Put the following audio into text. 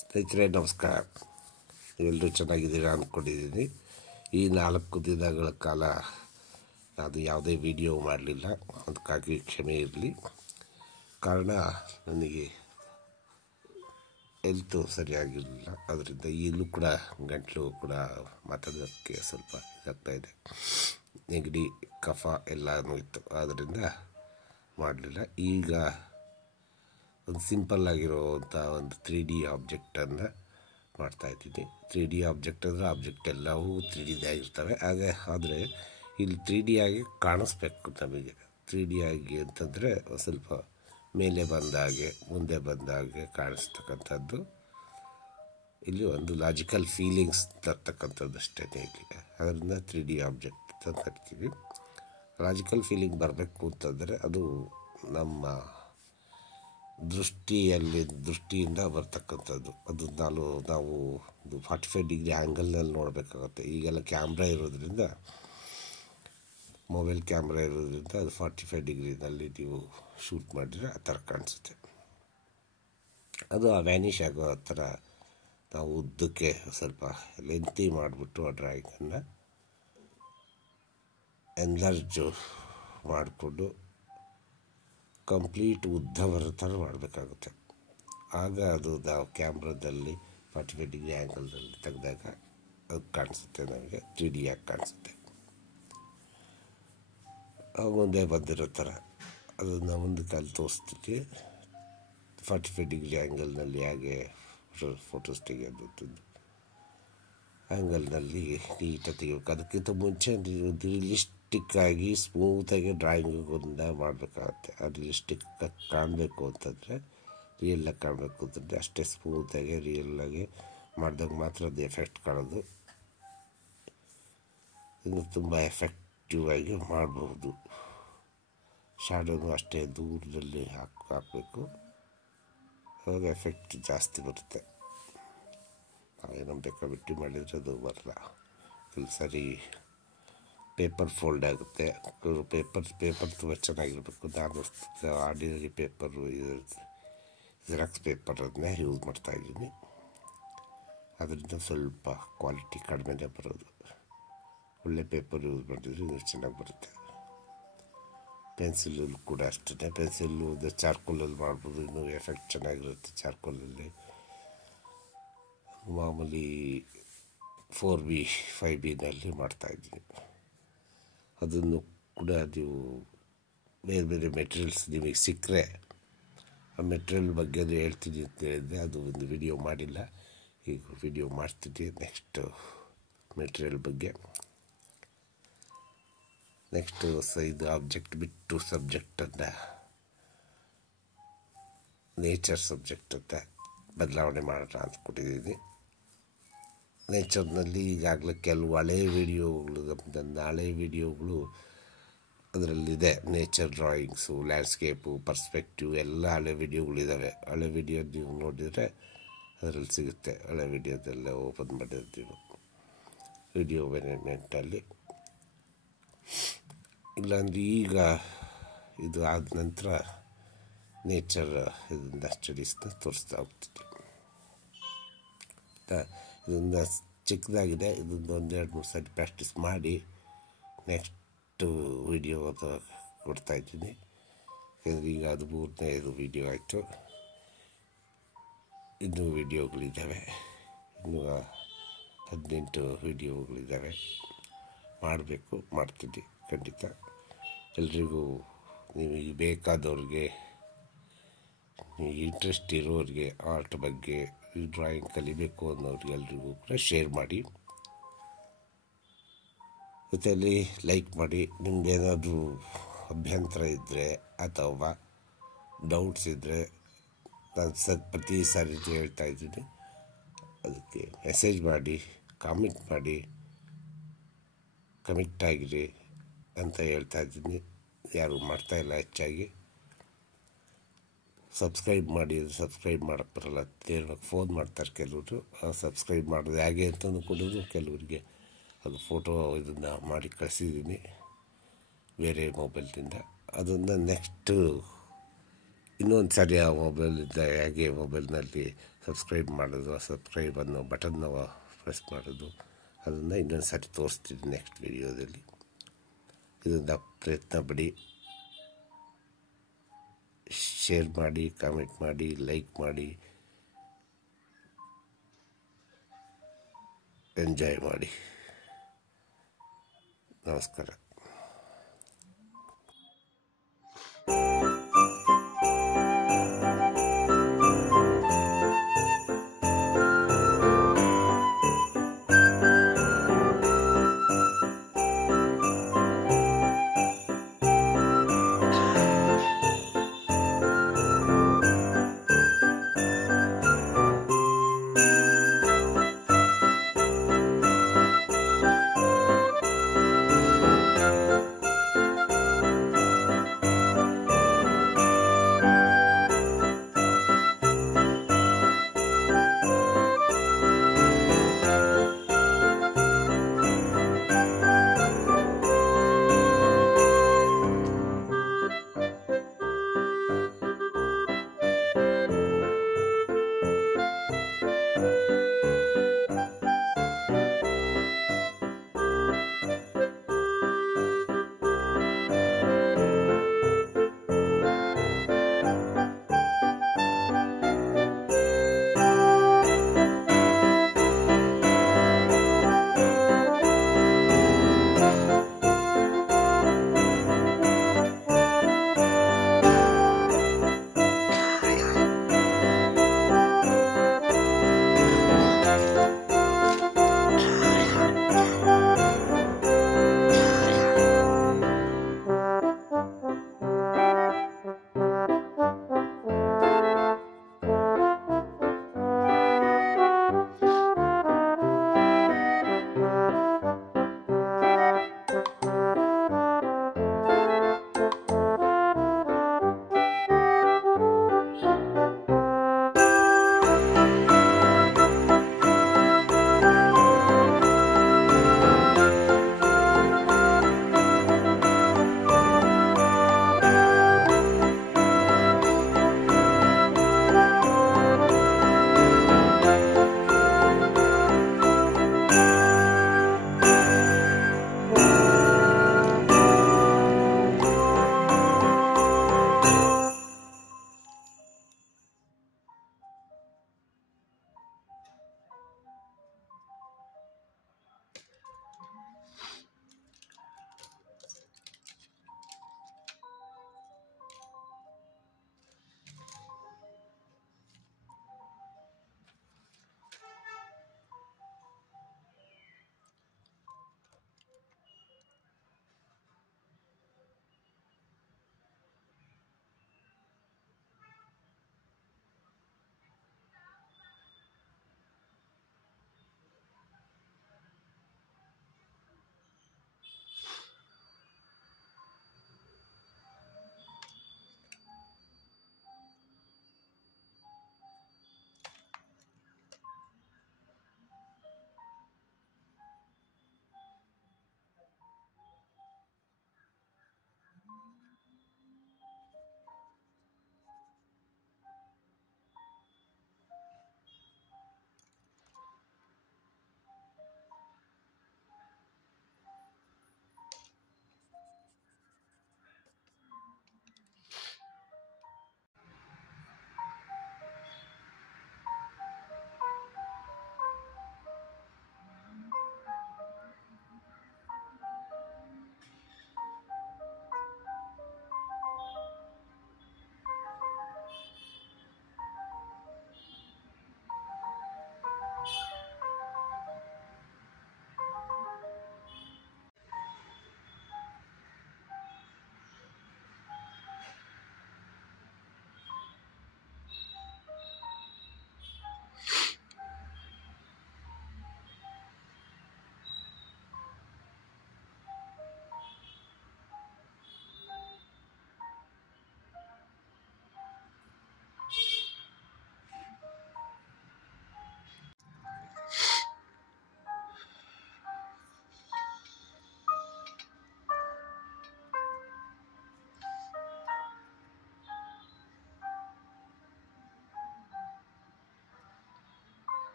ಸ್ನೇಹಿತರೆ ನಮಸ್ಕಾರ. ಎಲ್ಲರೂ ಚೆನ್ನಾಗಿದ್ದೀರಾ ಅಂದ್ಕೊಂಡಿದ್ದೀನಿ. ಈ 4 ದಿನಗಳ ಕಾಲ ಅದು ಯಾವುದೇ ವಿಡಿಯೋ ಮಾಡಲಿಲ್ಲ, ಅದಕ್ಕಾಗಿ ಕ್ಷಮೆ ಇರಲಿ. ಕಾರಣ ನನಗೆ ಹೆಲ್ತು ಸರಿಯಾಗಿರಲಿಲ್ಲ, ಅದರಿಂದ ಈಗಲೂ ಕೂಡ ಗಂಟಲು ಕೂಡ ಮಾತಾಡೋದಕ್ಕೆ ಸ್ವಲ್ಪ ಇದಾಗ್ತಾಯಿದೆ. ನೆಗಡಿ ಕಫ ಎಲ್ಲನೂ ಇತ್ತು, ಆದ್ದರಿಂದ ಮಾಡಲಿಲ್ಲ. ಈಗ ಒಂದು ಸಿಂಪಲ್ ಆಗಿರೋವಂಥ ಒಂದು 3D ಆಬ್ಜೆಕ್ಟನ್ನು ಮಾಡ್ತಾಯಿದ್ದೀನಿ. 3D ಆಬ್ಜೆಕ್ಟ್ ಅಂದರೆ ಆಬ್ಜೆಕ್ಟ್ ಎಲ್ಲವೂ 3D ಆಗಿರ್ತವೆ. ಆದರೆ ಇಲ್ಲಿ 3D ಆಗಿ ಕಾಣಿಸ್ಬೇಕು ನಮಗೆ. 3D ಆಗಿ ಅಂತಂದರೆ ಸ್ವಲ್ಪ ಮೇಲೆ ಬಂದಾಗೆ ಮುಂದೆ ಬಂದಾಗೆ ಕಾಣಿಸ್ತಕ್ಕಂಥದ್ದು. ಇಲ್ಲಿ ಒಂದು ಲಾಜಿಕಲ್ ಫೀಲಿಂಗ್ಸ್ ತರ್ತಕ್ಕಂಥದ್ದು ಅಷ್ಟೇ ಇಲ್ಲಿ. ಅದರಿಂದ 3D ಆಬ್ಜೆಕ್ಟ್ ಅಂತ ಕರಿತೀವಿ. ಲಾಜಿಕಲ್ ಫೀಲಿಂಗ್ ಬರಬೇಕು ಅಂತಂದರೆ ಅದು ನಮ್ಮ ದೃಷ್ಟಿಯಿಂದ ಬರ್ತಕ್ಕಂಥದ್ದು. ಅದು ನಾವು 45 ಡಿಗ್ರಿ ಆ್ಯಂಗಲ್ನಲ್ಲಿ ನೋಡಬೇಕಾಗುತ್ತೆ. ಈಗೆಲ್ಲ ಕ್ಯಾಮ್ರಾ ಇರೋದ್ರಿಂದ, ಮೊಬೈಲ್ ಕ್ಯಾಮ್ರಾ ಇರೋದ್ರಿಂದ ಅದು 45 ಡಿಗ್ರಿನಲ್ಲಿ ನೀವು ಶೂಟ್ ಮಾಡಿದರೆ ಆ ಥರ ಕಾಣಿಸುತ್ತೆ. ಅದು ವ್ಯಾನಿಷ್ ಆಗೋ ಥರ ನಾವು ಉದ್ದಕ್ಕೆ ಸ್ವಲ್ಪ ಲೆಂತಿ ಮಾಡಿಬಿಟ್ಟು ಆ ಡ್ರಾಯಿಂಗನ್ನು ಎನ್ಲಾರ್ಜ್ ಮಾಡಿಕೊಂಡು ಕಂಪ್ಲೀಟ್ ಉದ್ದ ಬರೋ ಥರ ಮಾಡಬೇಕಾಗುತ್ತೆ. ಆಗ ಅದು ನಾವು ಕ್ಯಾಮ್ರಾದಲ್ಲಿ 45 ಡಿಗ್ರಿ ಆ್ಯಂಗಲ್ದಲ್ಲಿ ತೆಗೆದಾಗ ಅದು ಕಾಣಿಸುತ್ತೆ, ನಮಗೆ 3D ಆಗಿ ಕಾಣಿಸುತ್ತೆ. ಮುಂದೆ ಬಂದಿರೋ ಥರ ಅದನ್ನು ಮುಂದಕ್ಕೆ ಅಲ್ಲಿ ತೋರಿಸ್ತೀವಿ. 45 ಡಿಗ್ರಿ ಆ್ಯಂಗಲ್ನಲ್ಲಿ ಹೇಗೆ ಫೋಟೋಸ್ ತೆಗೆಯೋದು ಆ್ಯಂಗಲ್ನಲ್ಲಿ ನೀಟಾಗಿ ತೆಗಿಬೇಕು. ಅದಕ್ಕಿಂತ ಮುಂಚೆ ರಿಯಲಿಸ್ಟಿಕ್ಕಾಗಿ ಸ್ಮೂತಾಗಿ ಡ್ರಾಯಿಂಗನ್ನ ಮಾಡಬೇಕಾಗತ್ತೆ. ಅದು ರಿಯಲಿಸ್ಟಿಕ್ಕಾಗಿ ಕಾಣಬೇಕು ಅಂತಂದರೆ, ರಿಯಲ್ಲಾಗಿ ಕಾಣಬೇಕು ಅಂತಂದರೆ ಅಷ್ಟೇ ಸ್ಮೂತಾಗಿ ರಿಯಲ್ಲಾಗಿ ಮಾಡಿದಾಗ ಮಾತ್ರ ಅದು ಎಫೆಕ್ಟ್ ಕಾಣೋದು. ಇನ್ನು ತುಂಬ ಎಫೆಕ್ಟಿವ್ ಆಗಿ ಮಾಡಬಹುದು. ಶಾಡೋನು ಅಷ್ಟೇ ದೂರದಲ್ಲಿ ಹಾಕಬೇಕು, ಆವಾಗ ಎಫೆಕ್ಟ್ ಜಾಸ್ತಿ ಬರುತ್ತೆ. ನಾವೇನೋ ಬೇಕಾಬಿಟ್ಟು ಮಾಡಿದರೆ ಅದು ಬರಲ್ಲ. ಇಲ್ಲಿ ಸರಿ ಪೇಪರ್ ಫೋಲ್ಡ್ ಆಗುತ್ತೆ. ಪೇಪರ್ ತುಂಬ ಚೆನ್ನಾಗಿರಬೇಕು. ನಾನು ಆರ್ಡಿನರಿ ಪೇಪರು, ಜೆರಾಕ್ಸ್ ಪೇಪರನ್ನೇ ಯೂಸ್ ಮಾಡ್ತಾಯಿದ್ದೀನಿ. ಅದರಿಂದ ಸ್ವಲ್ಪ ಕ್ವಾಲಿಟಿ ಕಡಿಮೆನೇ ಬರೋದು. ಒಳ್ಳೆ ಪೇಪರ್ ಯೂಸ್ ಮಾಡಿದರೆ ಇನ್ನೂ ಚೆನ್ನಾಗಿ ಬರುತ್ತೆ. ಪೆನ್ಸಿಲಲ್ಲಿ ಕೂಡ ಅಷ್ಟೇ. ಪೆನ್ಸಿಲ್ಲು ಚಾರ್ಕೋಲಲ್ಲಿ ಮಾಡ್ಬೋದು, ಇನ್ನೂ ಎಫೆಕ್ಟ್ ಚೆನ್ನಾಗಿರುತ್ತೆ ಚಾರ್ಕೋಲಲ್ಲಿ. ಮಾಮೂಲಿ 4B 5Bನಲ್ಲಿ ಮಾಡ್ತಾಯಿದ್ದೀನಿ. ಅದನ್ನು ಕೂಡ ನೀವು ಬೇರೆ ಬೇರೆ ಮೆಟೀರಿಯಲ್ಸ್ ನಿಮಗೆ ಸಿಕ್ಕರೆ ಆ ಮೆಟೀರಿಯಲ್ ಬಗ್ಗೆ ಹೇಳ್ತೀನಿ ಅಂತ ಹೇಳಿದ್ದೆ. ಅದು ಒಂದು ವಿಡಿಯೋ ಮಾಡಿಲ್ಲ, ಈಗ ವಿಡಿಯೋ ಮಾಡ್ತಿದ್ದೆ ನೆಕ್ಸ್ಟ್ ಮೆಟೀರಿಯಲ್ ಬಗ್ಗೆ. ನೆಕ್ಸ್ಟು ಇದು ಆಬ್ಜೆಕ್ಟ್ ಬಿಟ್ಟು ಸಬ್ಜೆಕ್ಟನ್ನು ನೇಚರ್ ಸಬ್ಜೆಕ್ಟ್ ಅಂತ ಬದಲಾವಣೆ ಮಾಡೋಣ ಅಂದ್ಕೊಂಡಿದ್ದೀನಿ. ನೇಚರ್ನಲ್ಲಿ ಈಗಾಗಲೇ ಕೆಲವು ಹಳೆ ವಿಡಿಯೋಗಳು, ನನ್ನ ಹಳೆ ವಿಡಿಯೋಗಳು ಅದರಲ್ಲಿದೆ. ನೇಚರ್ ಡ್ರಾಯಿಂಗ್ಸು, ಲ್ಯಾಂಡ್ಸ್ಕೇಪು, ಪರ್ಸ್ಪೆಕ್ಟಿವ್ ಎಲ್ಲ ಹಳೆ ವಿಡಿಯೋಗಳಿದ್ದಾವೆ. ಹಳೆ ವಿಡಿಯೋ ನೀವು ನೋಡಿದರೆ ಅದರಲ್ಲಿ ಸಿಗುತ್ತೆ. ಹಳೆ ವಿಡಿಯೋದೆಲ್ಲ ಓಪನ್ ಮಾಡಿರ್ತೀವಿ ವಿಡಿಯೋ ಮ್ಯಾನೇಜ್ಮೆಂಟಲ್ಲಿ. ಇಲ್ಲಾಂದರೆ ಈಗ ಇದು ಆದ ನಂತರ ನೇಚರ್ ಇದರಿಂದ ಸ್ಟಡೀಸ್ನ ತೋರಿಸ್ತಾ ಹೋಗ್ತಿದ್ದೆ. ಇದರಿಂದ ಚಿಕ್ಕದಾಗಿದೆ. ಇದೊಂದು 2-3 ಸಾರಿ ಪ್ರಾಕ್ಟೀಸ್ ಮಾಡಿ ನೆಕ್ಸ್ಟು ವಿಡಿಯೋ ಕೊಡ್ತಾಯಿದ್ದೀನಿ. ಯಾಕಂದರೆ ಈಗ ಅದು 3ನೇ ವಿಡಿಯೋ ಆಯಿತು. ಇನ್ನೂ ವಿಡಿಯೋಗಳಿದ್ದಾವೆ, ಇನ್ನೂ 18 ವಿಡಿಯೋಗಳಿದ್ದಾವೆ. ಮಾಡ್ತೀನಿ ಖಂಡಿತ. ಎಲ್ರಿಗೂ ನಿಮಗೆ ಬೇಕಾದವ್ರಿಗೆ, ಇಂಟ್ರೆಸ್ಟ್ ಇರೋರಿಗೆ, ಆರ್ಟ್ ಬಗ್ಗೆ, ಈ ಡ್ರಾಯಿಂಗ್ ಕಲಿಬೇಕು ಅನ್ನೋರಿಗೆ ಎಲ್ರಿಗೂ ಕೂಡ ಶೇರ್ ಮಾಡಿ. ಜೊತೆಯಲ್ಲಿ ಲೈಕ್ ಮಾಡಿ. ನಿಮ್ಗೇನಾದರೂ ಅಭ್ಯಂತರ ಇದ್ದರೆ ಅಥವಾ ಡೌಟ್ಸ್ ಇದ್ದರೆ, ನಾನು ಪ್ರತಿ ಸಾರಿ ಹೇಳ್ತಾಯಿದ್ದೀನಿ, ಅದಕ್ಕೆ ಮೆಸೇಜ್ ಮಾಡಿ, ಕಾಮೆಂಟ್ ಮಾಡಿ, ಕಮಿಟ್ ಆಗಿರಿ ಅಂತ ಹೇಳ್ತಾಯಿದ್ದೀನಿ. ಯಾರು ಮಾಡ್ತಾಯಿಲ್ಲ ಹೆಚ್ಚಾಗಿ. ಸಬ್ಸ್ಕ್ರೈಬ್ ಮಾಡಿ. ಸಬ್ಸ್ಕ್ರೈಬ್ ಮಾಡೋಕ್ಕೆ ಬರೋಲ್ಲ, ನೇರವಾಗಿ ಫೋನ್ ಮಾಡ್ತಾರೆ ಕೆಲವರು. ಸಬ್ಸ್ಕ್ರೈಬ್ ಮಾಡೋದು ಹೇಗೆ ಅಂತಲೂ ಕೊಡೋದು ಕೆಲವರಿಗೆ. ಅದು ಫೋಟೋ ಇದನ್ನು ಮಾಡಿ ಕಳಿಸಿದ್ದೀನಿ ಬೇರೆ ಮೊಬೈಲ್ನಿಂದ. ಅದನ್ನು ನೆಕ್ಸ್ಟು ಇನ್ನೊಂದು ಸಾರಿ ಆ ಮೊಬೈಲಿಂದ ಹೇಗೆ ಮೊಬೈಲ್ನಲ್ಲಿ ಸಬ್ಸ್ಕ್ರೈಬ್ ಮಾಡೋದು, ಸಬ್ಸ್ಕ್ರೈಬ್ ಅನ್ನೋ ಬಟನ್ನ ಪ್ರೆಸ್ ಮಾಡೋದು, ಅದನ್ನು ಇನ್ನೊಂದು ಸಾರಿ ತೋರಿಸ್ತೀನಿ ನೆಕ್ಸ್ಟ್ ವಿಡಿಯೋದಲ್ಲಿ. ಇದನ್ನು ಪ್ರಯತ್ನ ಪಡಿ, ಶೇರ್ ಮಾಡಿ, ಕಾಮೆಂಟ್ ಮಾಡಿ, ಲೈಕ್ ಮಾಡಿ, ಎಂಜಾಯ್ ಮಾಡಿ. ನಮಸ್ಕಾರ.